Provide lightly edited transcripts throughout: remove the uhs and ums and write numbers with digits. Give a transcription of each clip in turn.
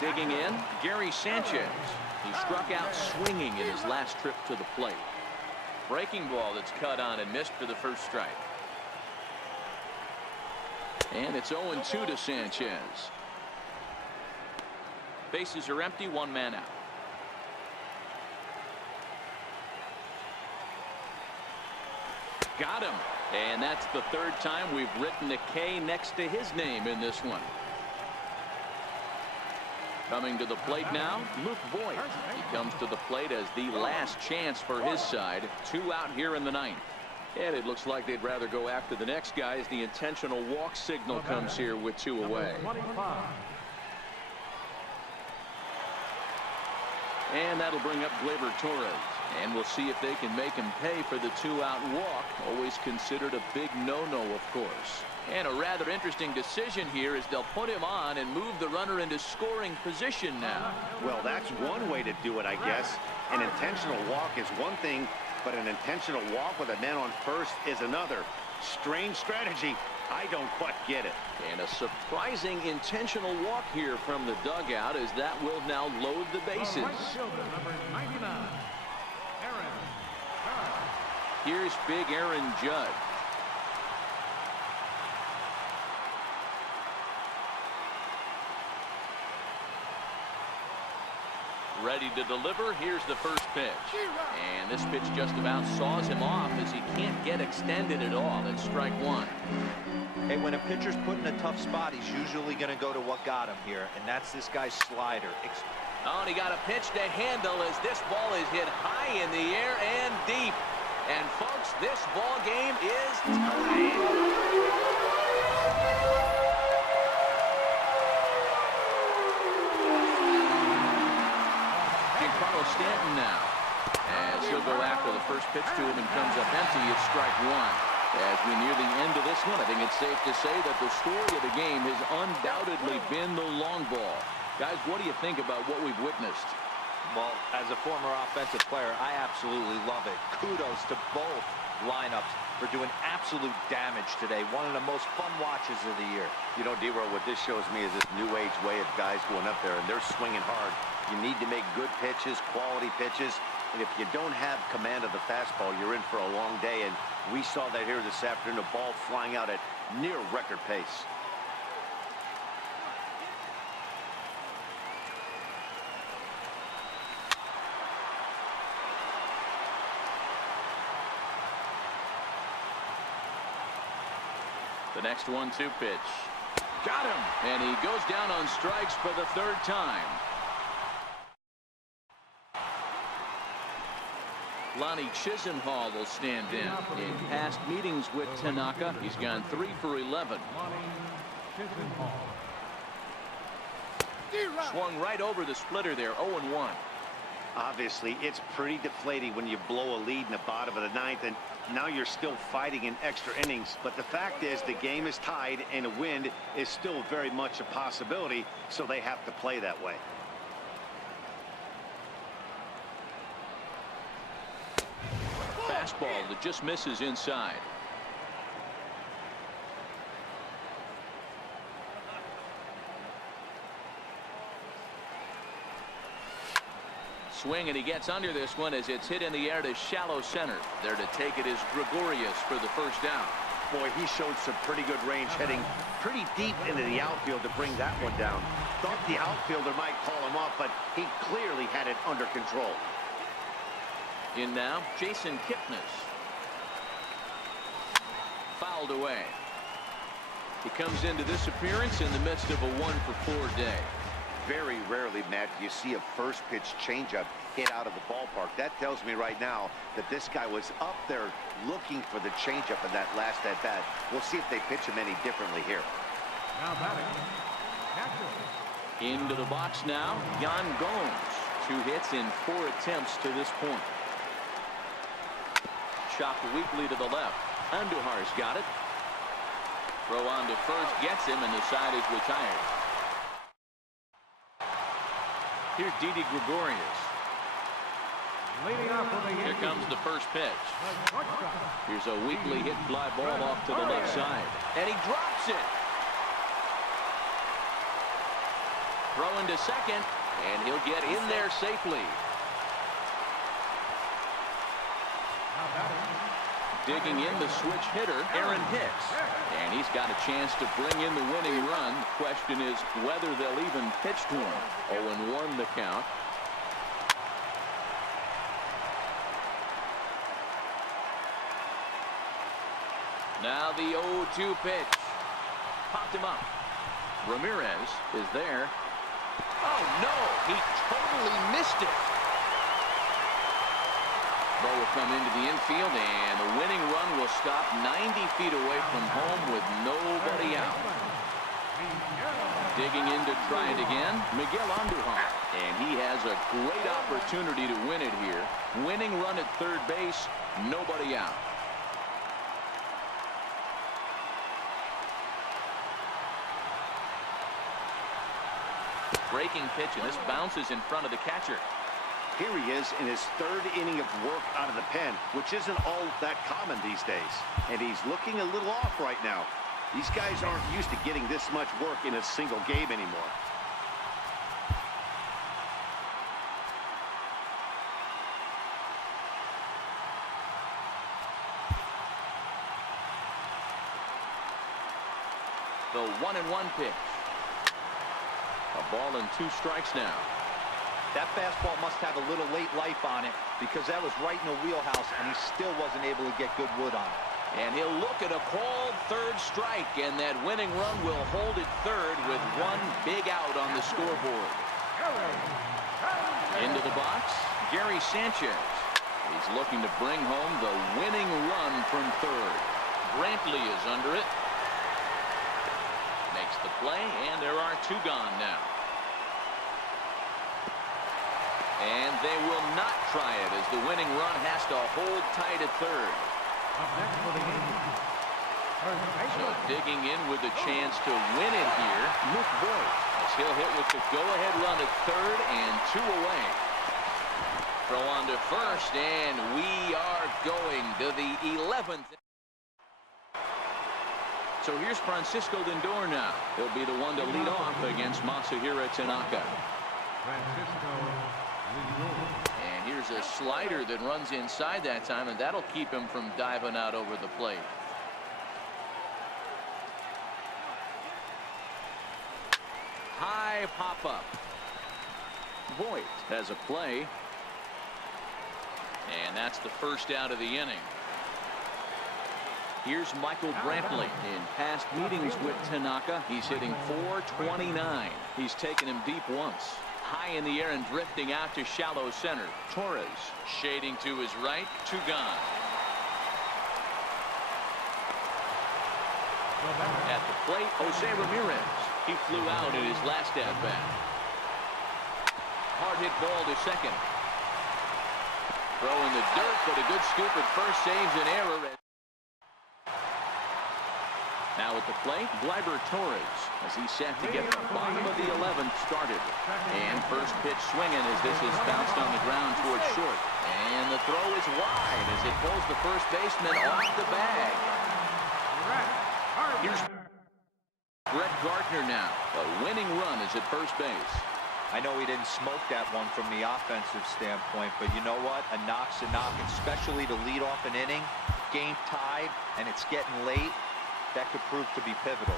Digging in, Gary Sanchez. He struck out swinging in his last trip to the plate. Breaking ball that's cut on and missed for the first strike. And it's 0-2 to Sanchez. Bases are empty, one man out. Got him. And that's the third time we've written a K next to his name in this one. Coming to the plate now, Luke Voigt. He comes to the plate as the last chance for his side. 2 out here in the ninth. And it looks like they'd rather go after the next guy as the intentional walk signal comes here with 2 away. And that'll bring up Gleyber Torres. And we'll see if they can make him pay for the 2-out walk. Always considered a big no-no, of course. And a rather interesting decision here is they'll put him on and move the runner into scoring position now. Well, that's one way to do it, I guess. An intentional walk is one thing, but an intentional walk with a man on first is another. Strange strategy. I don't quite get it. And a surprising intentional walk here from the dugout as that will now load the bases. Number 99, Aaron Judge. Here's big Aaron Judge. Ready to deliver. Here's the first pitch. And this pitch just about saws him off as he can't get extended at all. It's strike 1. Hey, when a pitcher's put in a tough spot, he's usually going to go to what got him here, and that's this guy's slider. Oh, and he got a pitch to handle as this ball is hit high in the air and deep. And folks, this ball game is tied. Stanton now, as he'll go after the first pitch to him and comes up empty. It's strike 1. As we near the end of this one, I think it's safe to say that the story of the game has undoubtedly been the long ball. Guys, what do you think about what we've witnessed? Well, as a former offensive player, I absolutely love it. Kudos to both lineups for doing absolute damage today. One of the most fun watches of the year. You know, D-Roll, what this shows me is this new age way of guys going up there, and they're swinging hard. You need to make good pitches, quality pitches, and if you don't have command of the fastball, you're in for a long day, and we saw that here this afternoon, a ball flying out at near record pace. The next 1-2 pitch. Got him! And he goes down on strikes for the third time. Lonnie Chisenhall will stand in. In past meetings with Tanaka, he's gone 3 for 11. Swung right over the splitter there, 0-1. Obviously, it's pretty deflating when you blow a lead in the bottom of the ninth, and now you're still fighting in extra innings. But the fact is, the game is tied, and a win is still very much a possibility, so they have to play that way. Fastball that just misses inside. Swing, and he gets under this one as it's hit in the air to shallow center. There to take it is Gregorius for the first down. Boy, he showed some pretty good range, heading pretty deep into the outfield to bring that one down. Thought the outfielder might call him off, but he clearly had it under control. In now, Jason Kipnis. Fouled away. He comes into this appearance in the midst of a 1-for-4 day. Very rarely, Matt, do you see a first pitch changeup hit out of the ballpark. That tells me right now that this guy was up there looking for the changeup in that last at bat. We'll see if they pitch him any differently here. Now batting, catcher. Into the box now, Yan Gomes. 2 hits in 4 attempts to this point. Chopped weakly to the left. Andujar's got it. Throw on to first, gets him, and the side is retired. Here's Didi Gregorius. Leading off for the Yankees. Here comes the first pitch. Shortstop. Here's a weakly hit fly ball off to the left side. And he drops it. Throw into second, and he'll get in there safely. Now batting. Digging in the switch hitter, Aaron Hicks. And he's got a chance to bring in the winning run. The question is whether they'll even pitch to him. 0-1 the count. Now the 0-2 pitch. Popped him up. Ramirez is there. Oh, no! He totally missed it. Ball will come into the infield, and the winning run will stop 90 feet away from home with nobody out. Digging in to try it again, Miguel Andujar. And he has a great opportunity to win it here. Winning run at third base, nobody out. Breaking pitch, and this bounces in front of the catcher. Here he is in his third inning of work out of the pen, which isn't all that common these days. And he's looking a little off right now. These guys aren't used to getting this much work in a single game anymore. The 1-1 pitch. A ball and 2 strikes now. That fastball must have a little late life on it because that was right in the wheelhouse, and he still wasn't able to get good wood on it. And he'll look at a called third strike, and that winning run will hold at third with 1 big out on the scoreboard. Into the box, Gary Sanchez. He's looking to bring home the winning run from third. Brantley is under it. Makes the play, and there are 2 gone now. And they will not try it as the winning run has to hold tight at third. Up next for the Yankees. So digging in with a chance to win it here, Luke Voigt, as he'll hit with the go-ahead run at third and 2 away. Throw on to first, and we are going to the 11th. So here's Francisco Lindor now. He'll be the one to lead off against Masahiro Tanaka. Francisco Lindor. And here's a slider that runs inside that time, and that'll keep him from diving out over the plate. High pop-up. Voigt has a play. And that's the first out of the inning. Here's Michael Brantley. In past meetings with Tanaka, he's hitting .429. He's taken him deep once. High in the air and drifting out to shallow center. Torres shading to his right. 2 gone. At the plate, Jose Ramirez. He flew out in his last at-bat. Hard hit ball to second. Throw in the dirt, but a good scoop at first saves an error. Now at the plate, Gleyber Torres, as he's set to get the bottom of the 11th started. And first pitch swinging as this is bounced on the ground towards short. And the throw is wide as it pulls the first baseman off the bag. Here's Brett Gardner now. The winning run is at first base. I know he didn't smoke that one from the offensive standpoint, but you know what? A knock's a knock, especially to lead off an inning. Game tied, and it's getting late. That could prove to be pivotal.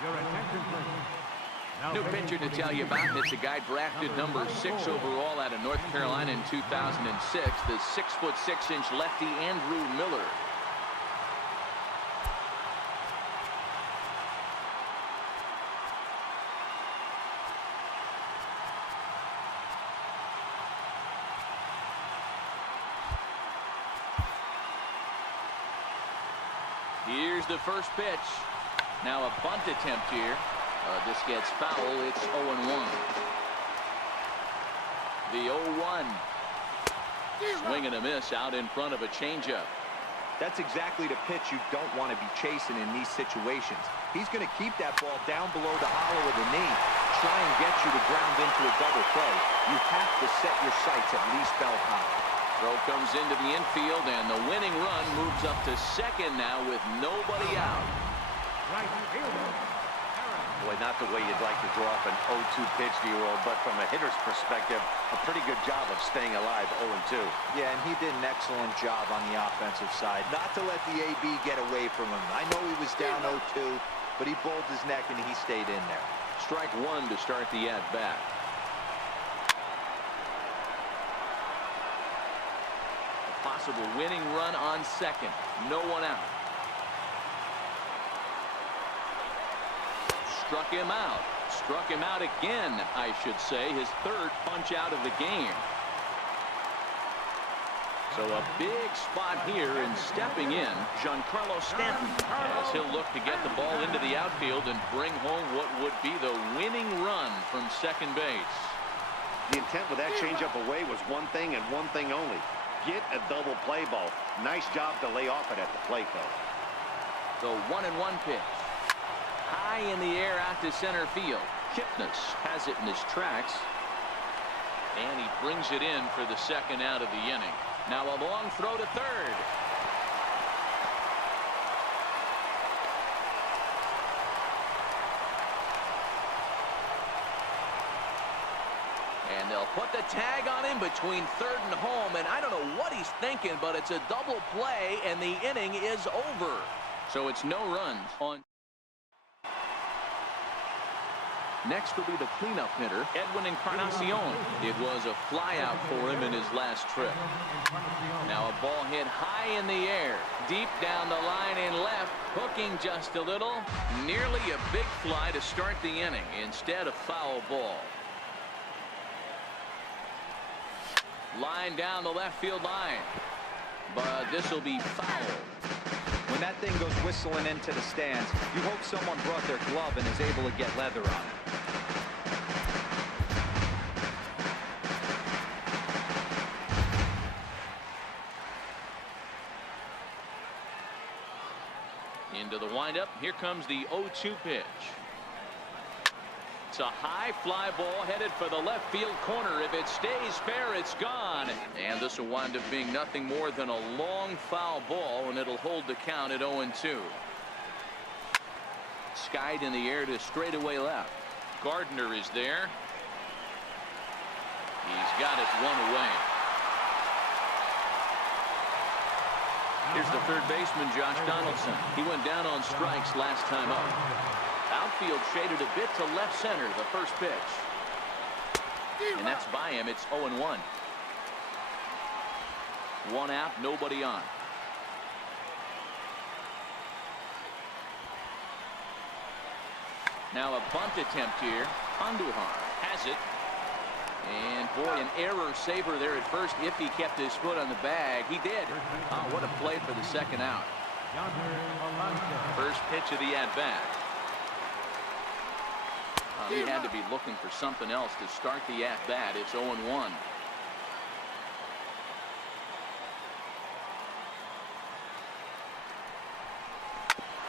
Your attention, please. Now New pitcher to tell you about. It's a guy drafted number 6 overall out of North Carolina in 2006. The 6'6" lefty Andrew Miller. Here's the first pitch. Now a bunt attempt here. This gets foul. It's 0-1. The 0-1. Swing and a miss out in front of a changeup. That's exactly the pitch you don't want to be chasing in these situations. He's going to keep that ball down below the hollow of the knee, try and get you to ground into a double play. You have to set your sights at least belt high. Throw comes into the infield, and the winning run moves up to second now with nobody out. right fielder, Boy, not the way you'd like to draw up an 0-2 pitch to your old, but from a hitter's perspective, a pretty good job of staying alive 0-2. Yeah, and he did an excellent job on the offensive side, not to let the AB get away from him. I know he was down 0-2, but he bowled his neck and he stayed in there. Strike one to start the at-bat. A possible winning run on second. No one out. Struck him out. Struck him out again, I should say. His third punch out of the game. So a big spot here, and stepping in, Giancarlo Stanton, as he'll look to get the ball into the outfield and bring home what would be the winning run from second base. The intent with that changeup away was one thing and one thing only. Get a double play ball. Nice job to lay off it at the plate, though. The 1-1 pitch. High in the air out to center field. Kipnis has it in his tracks. And he brings it in for the second out of the inning. Now a long throw to third. And they'll put the tag on him between third and home. And I don't know what he's thinking, but it's a double play, and the inning is over. So it's no runs on. Next will be the cleanup hitter, Edwin Encarnacion. It was a flyout for him in his last trip. Now a ball hit high in the air, deep down the line in left, hooking just a little. Nearly a big fly to start the inning. Instead, a foul ball. Line down the left field line. But this will be foul. When that thing goes whistling into the stands, you hope someone brought their glove and is able to get leather on it. Into the windup. Here comes the 0-2 pitch. It's a high fly ball headed for the left field corner. If it stays fair, it's gone. And this will wind up being nothing more than a long foul ball, and it'll hold the count at 0-2. Skied in the air to straightaway left. Gardner is there. He's got it one away. Here's the third baseman, Josh Donaldson. He went down on strikes last time up. Outfield shaded a bit to left center, the first pitch. And that's by him. It's 0-1. One out, nobody on. Now a bunt attempt here. Andujar has it. And boy, an error saver there at first if he kept his foot on the bag. He did. Oh, what a play for the second out. First pitch of the at-bat. He had to be looking for something else to start the at-bat. It's 0-1.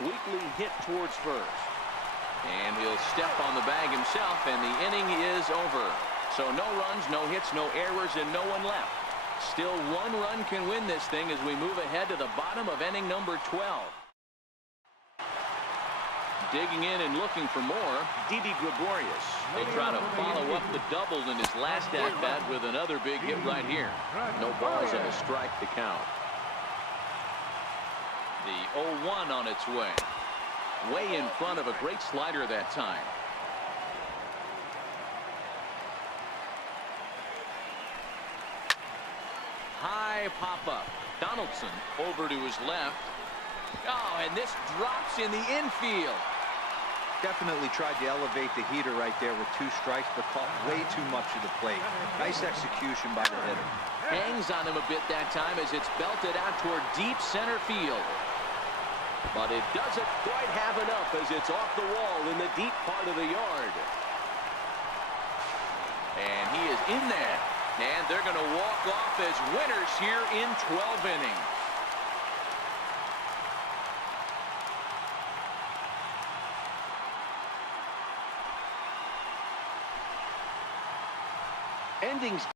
Weekly hit towards first. And he'll step on the bag himself, and the inning is over. So no runs, no hits, no errors, and no one left. Still one run can win this thing as we move ahead to the bottom of inning number 12. Digging in and looking for more, Didi Gregorius. They try to follow up the double in his last at-bat with another big hit right here. No balls and a strike to count. The 0-1 on its way. Way in front of a great slider that time. High pop-up. Donaldson over to his left. Oh, and this drops in the infield. Definitely tried to elevate the heater right there with two strikes, but caught way too much of the plate. Nice execution by the hitter. Hangs on him a bit that time as it's belted out toward deep center field. But it doesn't quite have enough as it's off the wall in the deep part of the yard. And he is in there. And they're going to walk off as winners here in 12 innings. Endings.